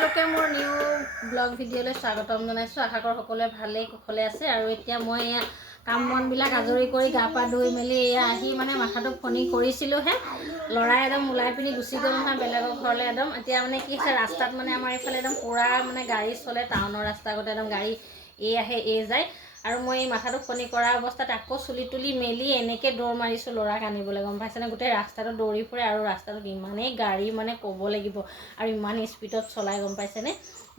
সকলোকে মোৰ new blog ভিডিঅ'লৈ স্বাগতম জনাইছোঁ। আশা কৰোঁ সকলোৱে ভালেই কুশলে আছে। আৰু এতিয়া মই এয়া কাম বনবিলাক আজৰি কৰি গা পা ধুই মেলি এয়া আহি মানে মাথাটো ফণি কৰিছিলোঁহে। ল'ৰাই একদম ওলাই পিনি গুচি গ'ল নহয় বেলেগৰ ঘৰলৈ একদম। এতিয়া মানে কি হৈছে, ৰাস্তাত মানে আমাৰ এইফালে একদম পূৰা মানে গাড়ী চলে, টাউনৰ ৰাস্তা আগতে একদম গাড়ী এই আহে এই যায়। আৰু মই এই মাথাটো ফণি কৰা অৱস্থাত আকৌ চুলি তুলি মেলি এনেকৈ দৌৰ মাৰিছোঁ ল'ৰাক আনিবলৈ, গম পাইছেনে। গোটেই ৰাস্তাটো দৌৰি ফুৰে আৰু ৰাস্তাটোত ইমানেই গাড়ী মানে ক'ব লাগিব, আৰু ইমান স্পীডত চলাই, গম পাইছেনে।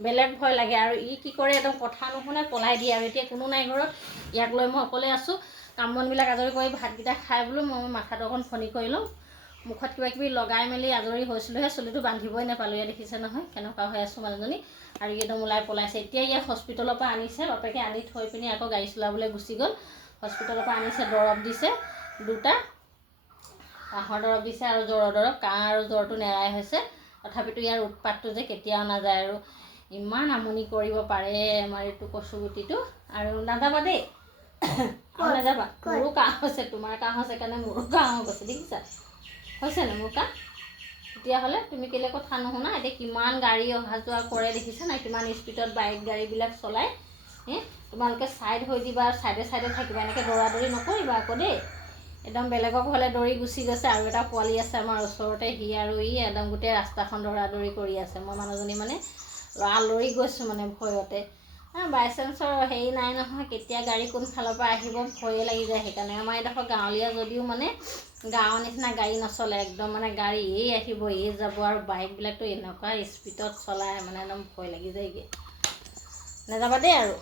বেলেগ ভয় লাগে। আৰু ই কি কৰে, একদম কথা নুশুনে পলাই দিয়ে। আৰু এতিয়া কোনো নাই ঘৰত, ইয়াক লৈ মই অকলে আছোঁ। কাম বনবিলাক আজৰি কৰি ভাতকেইটা খাই বোলো মই মাথাটো অকণ ফণি কৰি লওঁ। মুখত কিবা কিবি লগাই মেলি আজৰি হৈছিলোঁহে, চুলিটো বান্ধিবই নাপালোঁ। ইয়াত দেখিছে নহয় কেনেকুৱা হৈ আছোঁ মানুহজনী। আৰু একদম ওলাই পলাইছে। এতিয়া ইয়াক হস্পিটেলৰ পৰা আনিছে, বাপেকে আনি থৈ পিনি আকৌ গাড়ী চলাবলৈ গুচি গ'ল। হস্পিটেলৰ পৰা আনিছে, দৰৱ দিছে 2টা, কাহৰ দৰৱ দিছে আৰু জ্বৰৰ দৰৱ। কাহ আৰু জ্বৰটো নেৰাই হৈছে, তথাপিতো ইয়াৰ উৎপাতটো যে কেতিয়াও নাযায়। আৰু ইমান আমনি কৰিব পাৰে আমাৰ এইটো কচুগুটিটো। আৰু নাযাবা দেই, আৰু নাযাবা। মোৰো কাহ হৈছে, তোমাৰ কাহ হৈছে কাৰণে মোৰো কাহ হৈছে, দেখিছা হৈছেনে মোৰ কাহ। তেতিয়াহ'লে তুমি কেলৈ কথা নুশুনা। এতিয়া কিমান গাড়ী অহা যোৱা কৰে দেখিছা নাই, কিমান স্পীডত বাইক গাড়ীবিলাক চলায়। তোমালোকে ছাইড হৈ দিবা, ছাইডে ছাইডে থাকিবা, এনেকৈ দৌৰাদৌৰি নকৰিবা আকৌ দেই। একদম বেলেগৰ ঘৰলৈ দৌৰি গুচি গৈছে। আৰু এটা পোৱালি আছে আমাৰ ওচৰতে, সি আৰু ই একদম গোটেই ৰাস্তাখন দৌৰাদৌৰি কৰি আছে। মই মানুহজনী মানে লৰি গৈছোঁ মানে ভয়তে। বাই চান্সৰ হেৰি নাই নহয়, কেতিয়া গাড়ী কোন ফালৰ পৰা আহিব ভয়ে লাগি যায়। সেইকাৰণে আমাৰ এইডোখৰ গাঁৱলীয়া যদিও মানে গাঁৱৰ নিচিনা গাড়ী নচলে, একদম মানে গাড়ী এই আহিব এই যাব। আৰু বাইকবিলাকতো এনেকুৱা স্পীডত চলাই মানে একদম ভয় লাগি যায়গৈ। নাযাবা দেই আৰু।